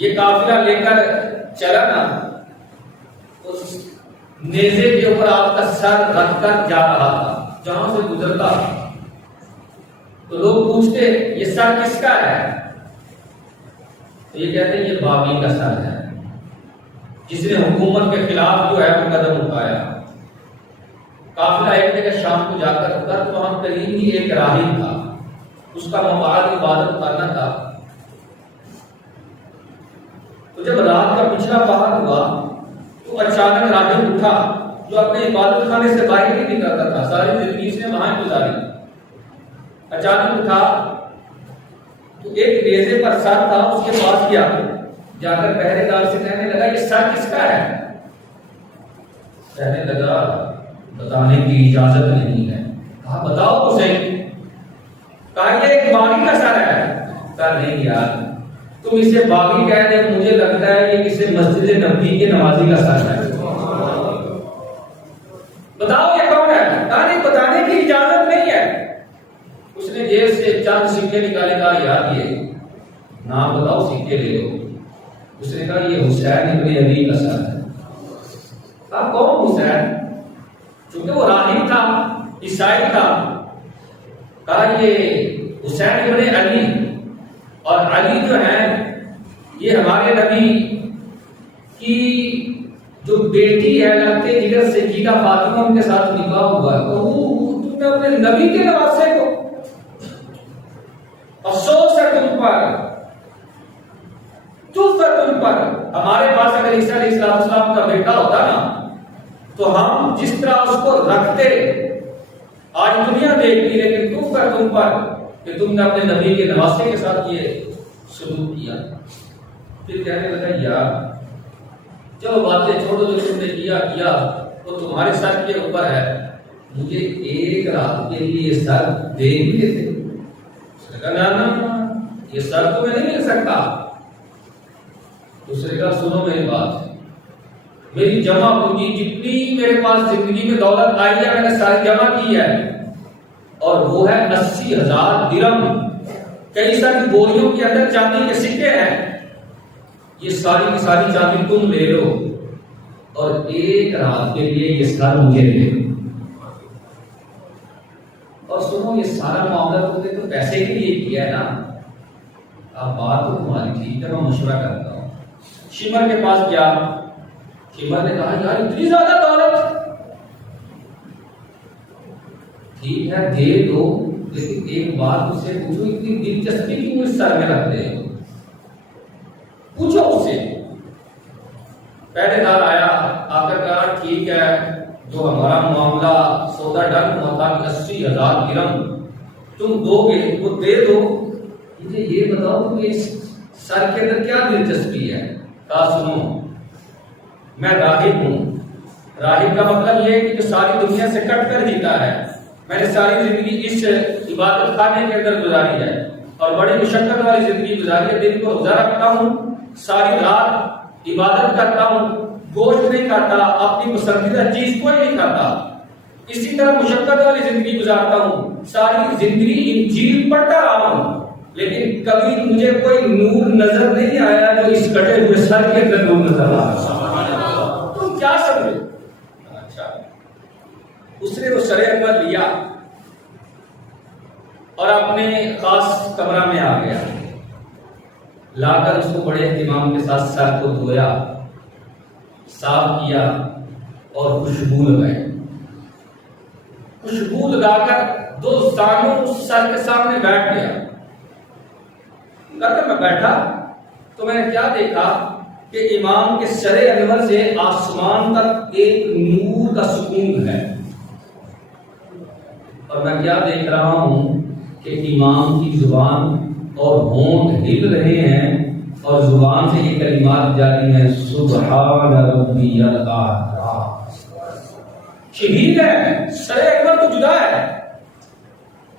یہ قافلہ لے کر چلا نا، اس نیزے کے اوپر آپ کا سر رکھ کر جا رہا تھا، جہاں سے گزرتا تو لوگ پوچھتے یہ سر کس کا ہے؟ تو یہ کہتے ہیں یہ باغی کا سر ہے، جس نے حکومت کے خلاف جو ہے وہ قدم اٹھایا۔ قافلہ ایک جگہ شام کو جا کر رکا تو وہاں قریب ہی ایک راہب تھا، اس کا مقصد عبادت کرنا تھا۔ تو جب رات کا پچھلا پہر ہوا تو اچانک راہب اٹھا، جو اپنے عبادت خانے سے باہر نہیں نکلتا تھا، ساری زندگی اس نے وہاں گزاری۔ اچانک اٹھا تو ایک نیزے پر سر تھا، اس کے پاس گیا، جا کر پہرے دار سے کہنے لگا یہ سر کس کا ہے؟ کہنے لگا بتانے کی اجازت نہیں ہے۔ کہا بتاؤ تو صحیح۔ کہا یہ ایک باغی کا سر ہے۔ کہا نہیں یار، تم اسے باغی کہہ رہے، مجھے لگتا ہے یہ کسی مسجد نبوی کے نمازی کا سر ہے۔ بتاؤ یہ کون ہے؟ کہا نہیں بتانے کی اجازت نہیں ہے۔ اس نے جیب سے چند سکے نکالے، کہا یار یہ نام بتاؤ، سکے لے لو۔ اس نے کہا یہ حسین ابن علی کا سر ہے۔ کہا کون حسین؟ چونکہ وہ راہب تھا، عیسائی تھا۔ کہا یہ حسین ابن علی، اور علی جو ہے یہ ہمارے نبی کی جو بیٹی ہے لگتے جگر سے جیدہ فاطمہ، ان کے ساتھ نکاح ہوا ہے۔ تم نے اپنے نبی کے نواسے کو، افسوس ہے تم پر، چست ہے تم پر۔ ہمارے پاس اگر عیسیٰ علیہ السلام کا بیٹا ہوتا نا تو ہم جس طرح اس کو رکھتے آج دنیا دیکھتی، لیکن چست ہے تم پر کہ تم نے اپنے نبی کے نواسے کے ساتھ یہ سلوک کیا۔ پھر کہنے لگا یار چلو باتیں چھوڑو، جو تم نے کیا وہ تمہارے سر کے اوپر ہے، مجھے ایک رات کے لیے یہ سر دے بھی دیتے۔ نا یہ سر تو میں نہیں لے سکتا۔ دوسرے کا سنو میری بات، میری جمع پونجی جتنی میرے پاس زندگی میں دولت آئی ہے میں نے ساری جمع کی ہے، اور وہ ہے 80,000 درم، کئی ساری بوریوں کے اندر چاندی کے سکے ہیں۔ یہ ساری کی ساری چاندی تم لے لو اور ایک رات کے لیے یہ سر مجھے دے دو۔ اور سنو یہ سارا معاملہ تو پیسے کے لیے کیا ہے نا۔ اب بات تو تمہاری ٹھیک ہے، میں مشورہ کرتا ہوں۔ شمر کے پاس گیا، شمر نے کہا یار اتنی زیادہ دولت ٹھیک ہے دے دو، لیکن ایک بات اس سے پوچھو، اتنی دلچسپی کیوں اس سر میں رکھ رہے ہو؟ پوچھو اس سے۔ پہلے دار آیا، آ کر کہا ٹھیک ہے جو ہمارا معاملہ سودا ڈن ہوا تھا 80,000 درم تم دو گے وہ دے دو، مجھے یہ بتاؤ کہ اس سر کے اندر کیا دلچسپی ہے؟ کہا سنو میں راہب ہوں، راہب کا مطلب یہ ہے کہ جو ساری دنیا سے کٹ کر جیتا ہے، میں نے ساری زندگی اس عبادت خانے کے اندر گزاری ہے اور بڑی مشقت والی زندگی گزاری ہے، دن کو روزہ رکھتا ہوں، ساری رات عبادت کرتا ہوں، گوشت نہیں کھاتا، اپنی پسندیدہ چیز کوئی نہیں کھاتا، اسی طرح مشقت والی زندگی گزارتا ہوں، ساری زندگی انجیل پڑھتا رہا ہوں، لیکن کبھی مجھے کوئی نور نظر نہیں آیا جو اس کٹے ہوئے سر کے اندر نور نظر آیا۔ تم کیا سمجھے؟ اچھا، اس نے وہ سر انور لیا اور اپنے خاص کمرہ میں آ گیا، لا کر اس کو بڑے اہتمام کے ساتھ سر کو دھویا، صاف کیا اور خوشبو لگائی۔ خوشبو لگا کر دوستانوں سر کے سامنے بیٹھ گیا۔ میں بیٹھا تو میں نے کیا دیکھا کہ امام کے سر انور سے آسمان تک ایک نور کا سکون ہے، اور میں کیا دیکھ رہا ہوں کہ امام کی زبان اور ہونٹ ہل رہے ہیں اور زبان سے یہ کلمات جاری ہیں، سبحان ربی الاعلی۔ شہید ہے، سر انور تو جدا ہے،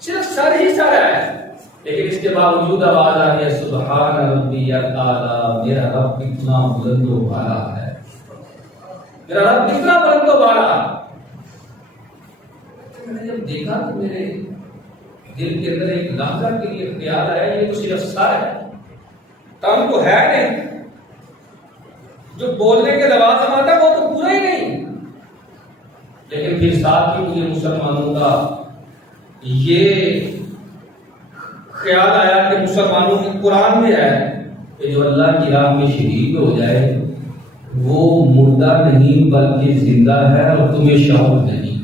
صرف سر ہی سر ہے، لیکن اس کے باوجود آواز آ رہی ہے سبحان ربی الاعلی، میرا رب کتنا بلند و بالا ہے، میرا رب کتنا بلند و بالا۔ میں نے جب دیکھا تو میرے دل کے اندر ایک لحظہ کے لیے خیال آیا یہ تو صرف سر ہے، تن تو ہے نہیں، جو بولنے کے لوازم آتا وہ تو پورا ہی نہیں. لیکن پھر ساتھ ہی مجھے مسلمانوں کا یہ خیال آیا کہ مسلمانوں کے قرآن میں ہے کہ جو اللہ کی راہ میں شہید ہو جائے وہ مردہ نہیں بلکہ زندہ ہے اور تمہیں شعور نہیں.